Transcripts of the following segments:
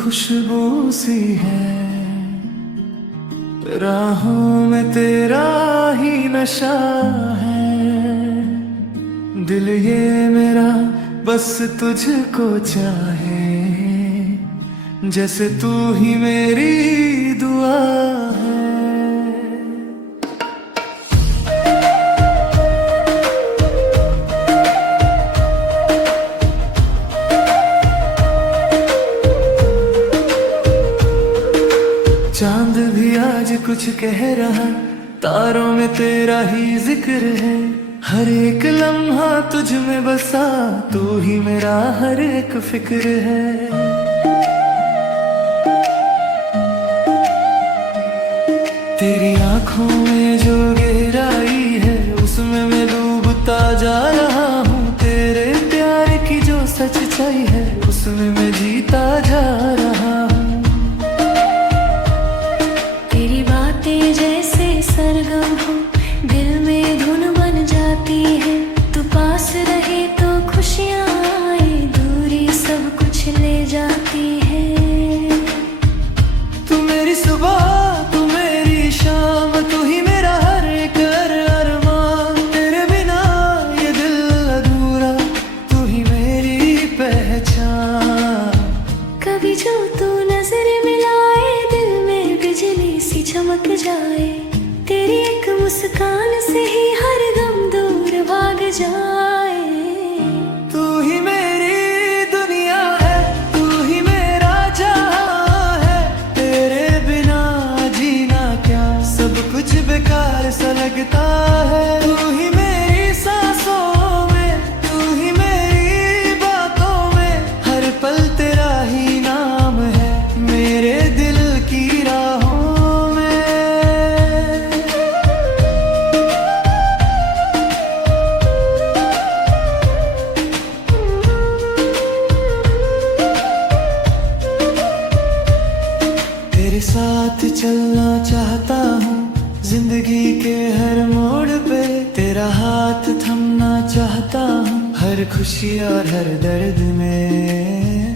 खुशबू सी है, राहों में तेरा ही नशा है। दिल ये मेरा बस तुझको चाहे, जैसे तू ही मेरी दुआ है। चांद भी आज कुछ कह रहा, तारों में तेरा ही जिक्र है। हर एक लम्हा तुझ में बसा, तू ही मेरा हर एक फिक्र है। तेरी आंखों में जो गहराई है, उसमें मैं डूबता जा रहा हूँ। तेरे प्यार की जो सच्चाई है, उसमें मैं जीता जा रहा हूँ। जैसे सरगम हो, दिल में धुन बन जाती है। तू पास रहे तो खुशियाँ आए, दूरी सब कुछ ले जाती है। तू मेरी सुबह, तू मेरी शाम, तू ही मेरा हर एक अरमान। तेरे बिना ये दिल अधूरा, तू ही मेरी पहचान। कभी जो तू नजर मिलाए, दिल में बिजली सी चमक जाए। तेरी एक मुस्कान से ही हर गम दूर भाग जाए। तू ही मेरी दुनिया है, तू ही मेरा जहां है। तेरे बिना जीना क्या, सब कुछ बेकार सा लगता है। तू ही मेरी सांसों में, तू ही मेरी बातों में, हर पल तेरा ही नाम है मेरे दिल की राहों। तेरे साथ चलना चाहता हूँ जिंदगी के हर मोड़ पे। तेरा हाथ थमना चाहता हूँ हर खुशी और हर दर्द में।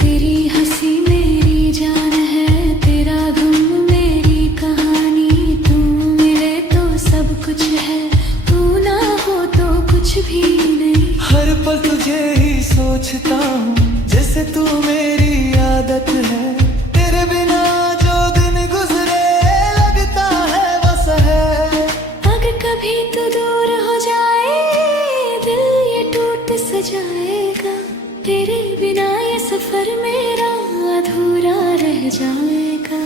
तेरी हंसी मेरी जान है, तेरा गम मेरी कहानी। तू मिले तो सब कुछ है, तू ना हो तो कुछ भी नहीं। हर पल तुझे ही सोचता हूँ, जैसे तू मेरी आदत है। तेरे बिना जो दिन गुजरे, लगता है बस है। अगर कभी तू दूर हो जाए, दिल ये टूट सा जाएगा। तेरे बिना ये सफर मेरा अधूरा रह जाएगा।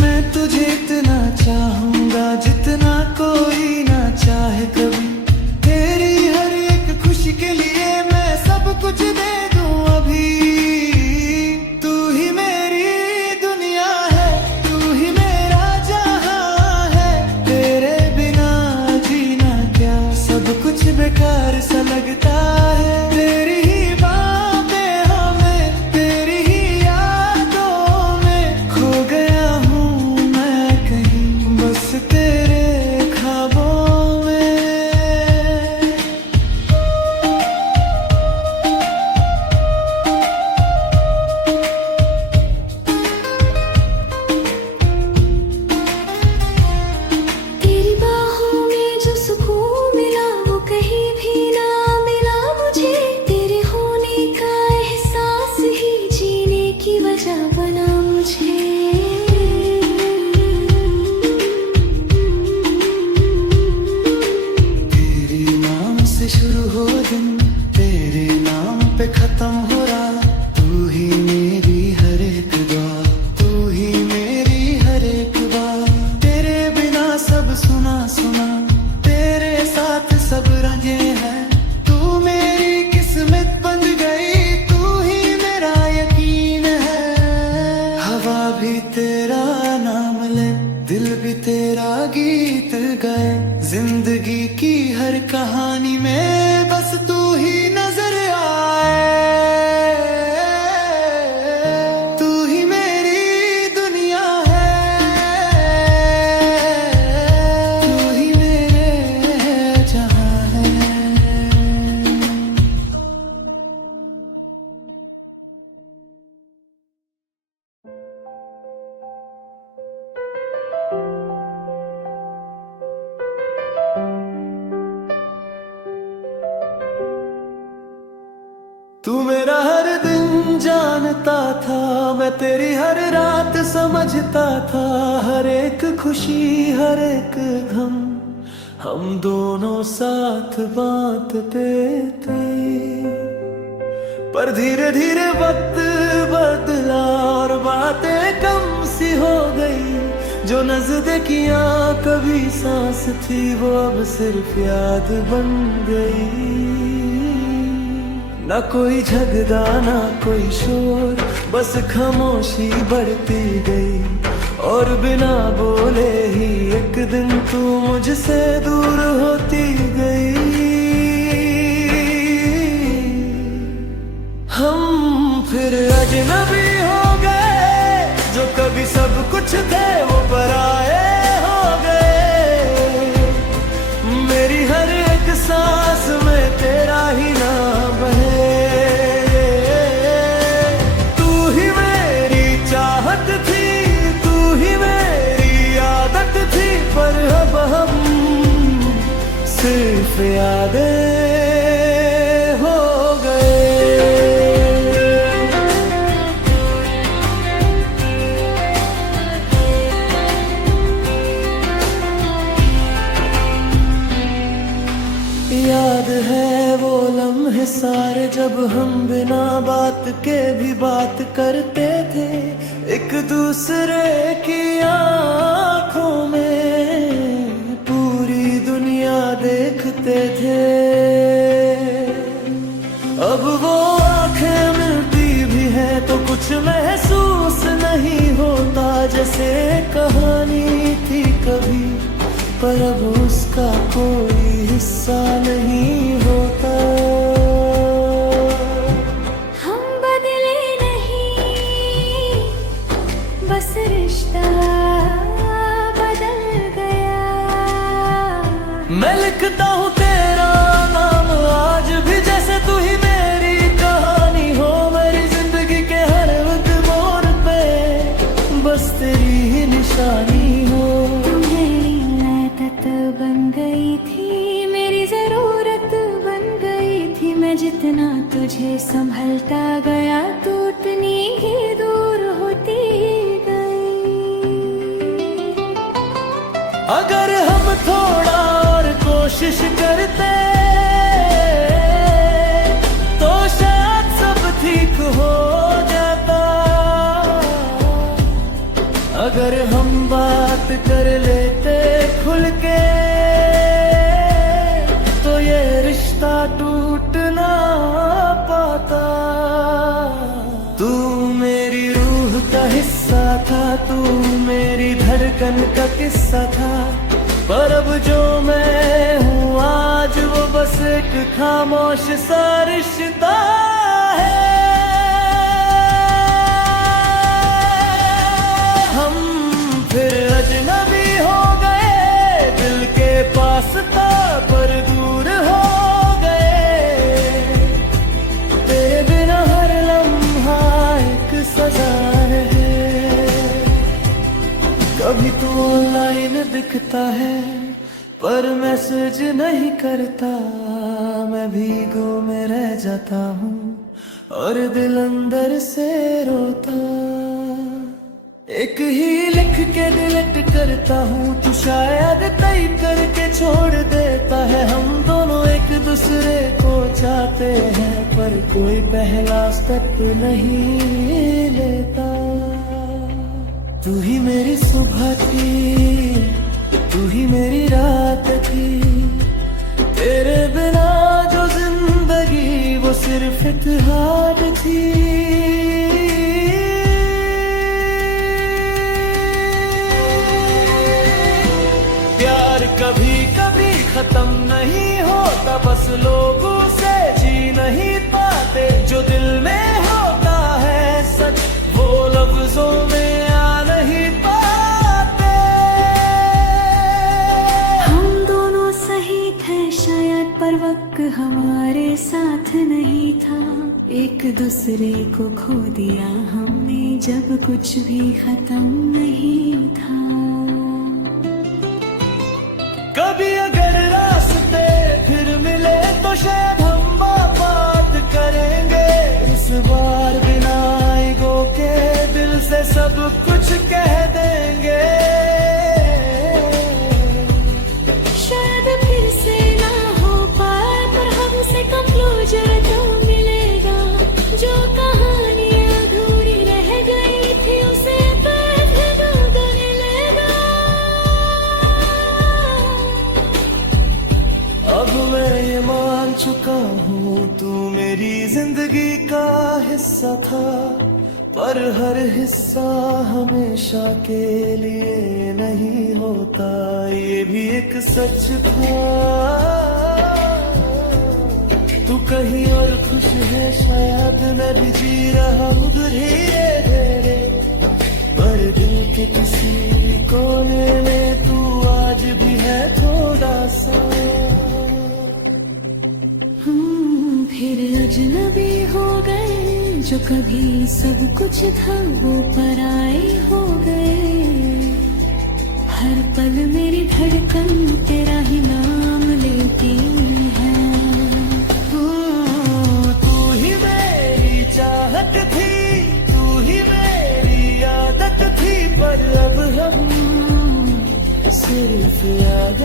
मैं तुझे इतना चाहूंगा जितना कोई ना चाहे कभी। तेरी हर एक खुशी के लिए मैं सब कुछ दे दूं अभी। तू ही मेरी दुनिया है, तू ही मेरा जहां है। तेरे बिना जीना क्या, सब कुछ बेकार सा लगता है। तेरी ही बातें हमें, तेरी ही यादों में खो गया हूँ मैं कहीं, बस तेरे ख्वाबों में। तेरी बाहों में जो सुकून मिला, वो कहीं भी ना मिला मुझे। तेरे होने का एहसास ही जीने की वजह बना मुझे। तेरे नाम से शुरू हो दिन, तेरे नाम पे खत्म हो रहा। तू ही मेरी हर एक दुआ, तू ही मेरी हर एक बात। तेरे बिना सब सुना सुना, तेरे साथ सब रंगे हैं। तू मेरी किस्मत बन गई, तू ही मेरा यकीन है। हवा भी तेरा नाम ले, दिल भी तेरा गीत गाए। जिंदगी की हर कहानी में बस तू ही नजर आए। तू मेरा हर दिन जानता था, मैं तेरी हर रात समझता था, हर एक खुशी हर एक गम हम दोनों साथ बांटते थे। पर धीरे धीरे वक्त बदला और बातें कम सी हो गई। जो नज़दीकियां कभी सांस थी वो अब सिर्फ याद बन गई। ना कोई झगड़ा ना कोई शोर, बस खामोशी बढ़ती गई। और बिना बोले ही एक दिन तू मुझसे दूर होती गई। हम फिर अजनबी हो गए, जो कभी सब कुछ थे वो पराए हो गए। मेरी हर एक सांस में तेरा ही नाम है। तू ही मेरी चाहत थी, तू ही मेरी आदत थी, पर अब हम सिर्फ यादें हो गए। याद है वो लम्हे सारे जब हम बिना बात के भी बात करते थे। एक दूसरे की आंखों में पूरी दुनिया देखते थे। अब वो आंखें मिलती भी है तो कुछ महसूस नहीं होता, जैसे कहानी थी कभी, पर अब उसका कोई हिस्सा नहीं होता। हम बदले नहीं, बस रिश्ता बदल गया। मैं लिखता हूँ तेरा नाम आज भी, जैसे तू ही मेरी कहानी हो। मेरी जिंदगी के हर वक्त मोड़ पे बस तेरी ही निशानी हो। बन गई थी, मेरी जरूरत बन गई थी। मैं जितना तुझे संभलता गया तू उतनी ही दूर होती गई। अगर हम थोड़ा और कोशिश करते तो शायद सब ठीक हो जाता। अगर हम बात कर लेते खुल के तो ये रिश्ता टूट ना पाता। तू मेरी रूह का हिस्सा था, तू मेरी धड़कन का किस्सा था, पर अब जो मैं हूँ आज वो बस एक खामोश सा रिश्ता है। हम फिर अजनबी हो गए, दिल के पास था पर दूर हो गए। तेरे बिना हर लम्हा एक सजा है। कभी तो ऑनलाइन दिखता है पर मैसेज नहीं करता। मैं भीगों में रह जाता हूँ और दिल अंदर से रोता। एक ही लिख के डिलीट करता हूँ, तू शायद टाइप करके छोड़ देता है। हम दोनों एक दूसरे को चाहते हैं पर कोई पहला स्टेप नहीं लेता। तू ही मेरी सुबह थी, तू ही मेरी रात थी। तेरे बिना जो जिंदगी वो सिर्फ इत्तेहाद थी। कभी कभी खत्म नहीं होता, बस लोगों से जी नहीं पाते। जो दिल में होता है सच वो लफ्जों में आ नहीं पाते। हम दोनों सही थे शायद पर वक्त हमारे साथ नहीं था। एक दूसरे को खो दिया हमने जब कुछ भी खत्म नहीं था। कभी अगर रास्ते फिर मिले तो शायद हम बात करेंगे। बार बिना ईगो के दिल से सब कुछ कह देंगे। शायद फिर से ना हो पाए पर हमसे क्लोजर तो मिलेगा। जो कहानियां अधूरी रह गई थी उसे मिलेगा। अब मैं ये मान चुका हूँ तू मेरी जिंदगी का हिस्सा था, पर हर हिस्सा हमेशा के लिए नहीं होता, ये भी एक सच था। तू कहीं और खुश है शायद, मैं भी जी रहा हूँ धीरे धीरे, पर दिल के किसी कोने में तू आज भी है थोड़ा सा। फिर अजनबी हो गए, जो कभी सब कुछ था वो पराए हो गए। हर पल मेरी धड़कन तेरा ही नाम लेती है। तू ही मेरी चाहत थी, तू ही मेरी आदत थी, पर अब हम सिर्फ याद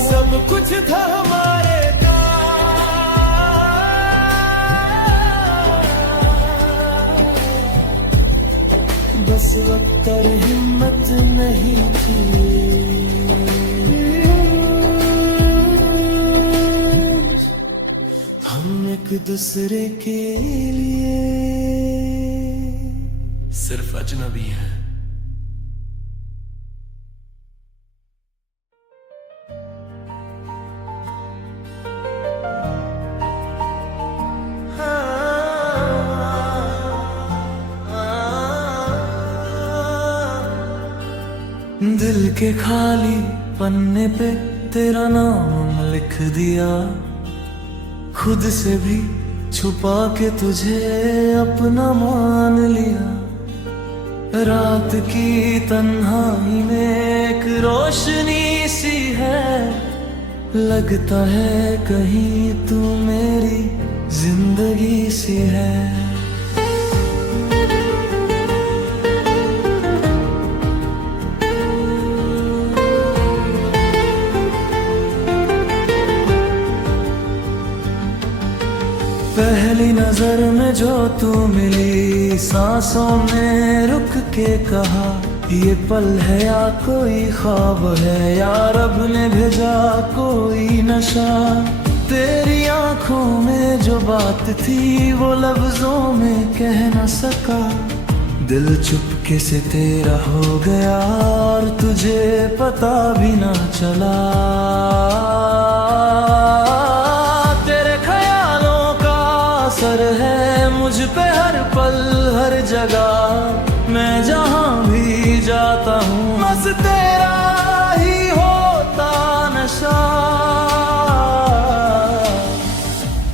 सब कुछ था हमारे का, बस वक्त और हिम्मत नहीं थी। हम एक दूसरे के लिए सिर्फ अजनबी हैं। दिल के खाली पन्ने पे तेरा नाम लिख दिया, खुद से भी छुपा के तुझे अपना मान लिया। रात की तन्हाई में एक रोशनी सी है, लगता है कहीं तू मेरी जिंदगी सी है। पहली नजर में जो तू मिली, सांसों में रुक के कहा, ये पल है या कोई ख्वाब है, या रब ने भेजा कोई नशा। तेरी आंखों में जो बात थी वो लफ्जों में कह न सका, दिल चुपके से तेरा हो गया और तुझे पता भी ना चला। असर है मुझ पे हर पल हर जगह, मैं जहां भी जाता हूँ बस तेरा ही होता नशा।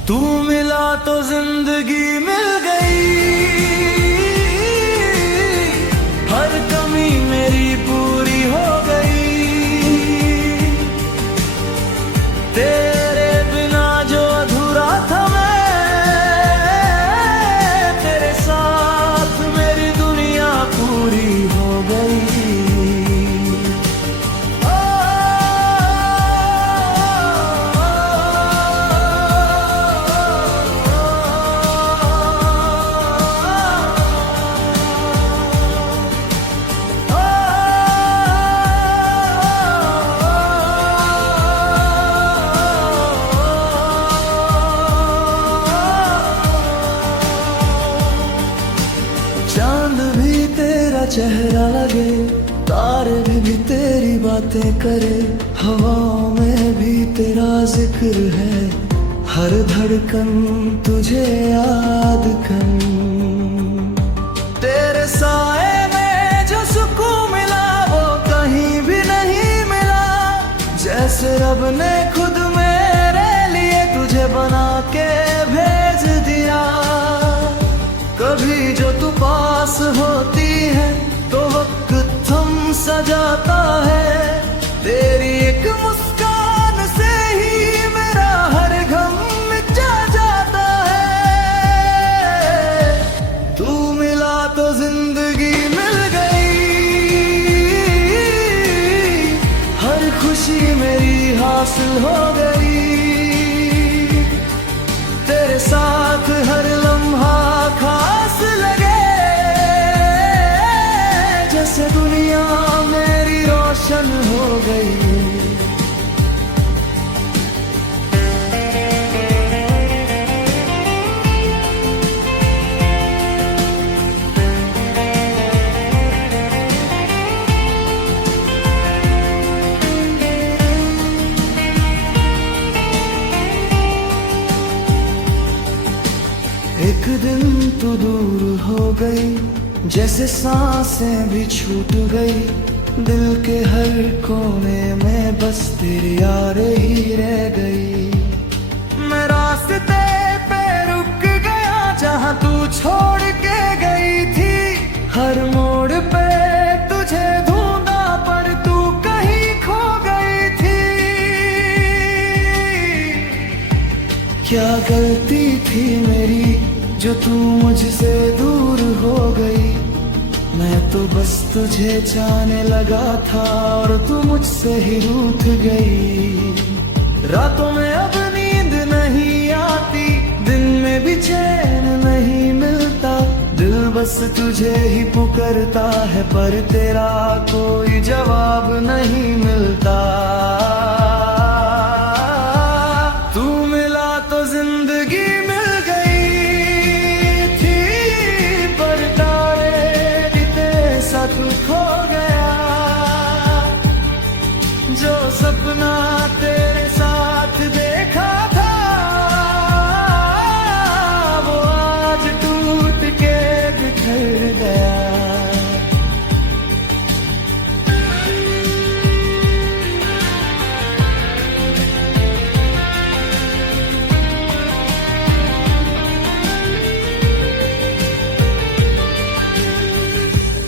तू मिला तो जिंदगी मिल गई, हर कमी मेरी पूरी हो गई। तेरे बिना जो अधूरा था पूरी हो गई। चांद भी तेरा चेहरा लगे, तारे भी तेरी बातें करे, हवाओं में भी तेरा जिक्र है, हर धड़कन तुझे याद कर। तेरे साए में जो सुकून मिला वो कहीं भी नहीं मिला, जैसे रब ने खुद मेरे लिए तुझे बना के भेज दिया। कभी जो तू पास होती है तो वक्त थम सा जाता है, तेरी एक मुस्कान से ही मेरा हर गम मिट जाता हासिल हो गई। तेरे साथ हर लम्हा खास लगे, जैसे दुनिया मेरी रोशन हो गई। एक दिन तू दूर हो गई, जैसे सांसें भी छूट गई। दिल के हर कोने में बस तेरी याद ही रह गई। मैं रास्ते पे रुक गया जहां तू छोड़ के गई थी। हर मोड़ पे तुझे ढूंढा पर तू कहीं खो गई थी। क्या गलती थी मेरी जो तू मुझसे दूर हो गई। मैं तो बस तुझे चाहने लगा था और तू मुझसे ही रूठ गई। रातों में अब नींद नहीं आती, दिन में भी चैन नहीं मिलता। दिल बस तुझे ही पुकारता है पर तेरा कोई जवाब नहीं मिलता। तू मिला तो जिंदगी तू खो गया। जो सपना तेरे साथ देखा था वो आज टूट के बिखर गया।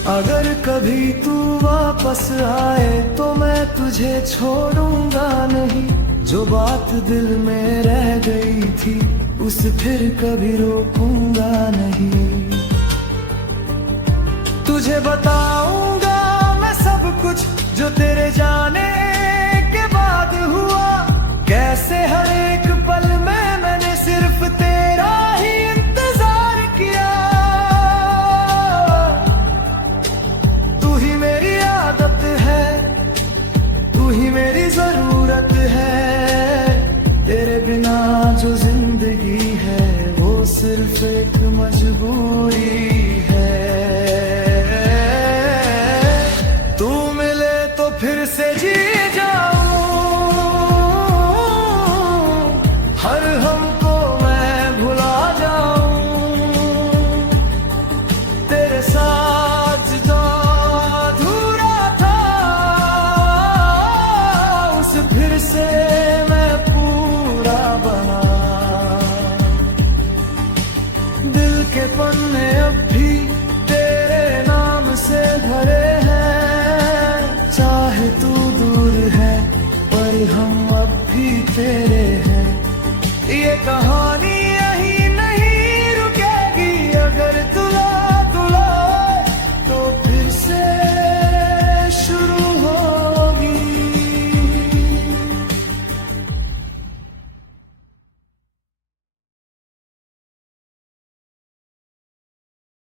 अगर कभी तू वापस आए तो मैं तुझे छोड़ूंगा नहीं। जो बात दिल में रह गई थी उसे फिर कभी रोकूंगा नहीं। तुझे बताऊंगा मैं सब कुछ जो तेरे जाने के बाद हुआ। कैसे हर एक पल में मैंने सिर्फ तेरा ही इंतजार किया। मेरी आदत है, तू ही मेरी जरूरत है। तेरे बिना जो जिंदगी है वो सिर्फ एक मजबूरी है। तू मिले तो फिर से जी जाऊं, हर हमको मैं भुला जाऊं। तेरे साथ जो फिर से मैं पूरा बना। दिल के पन्ने अब भी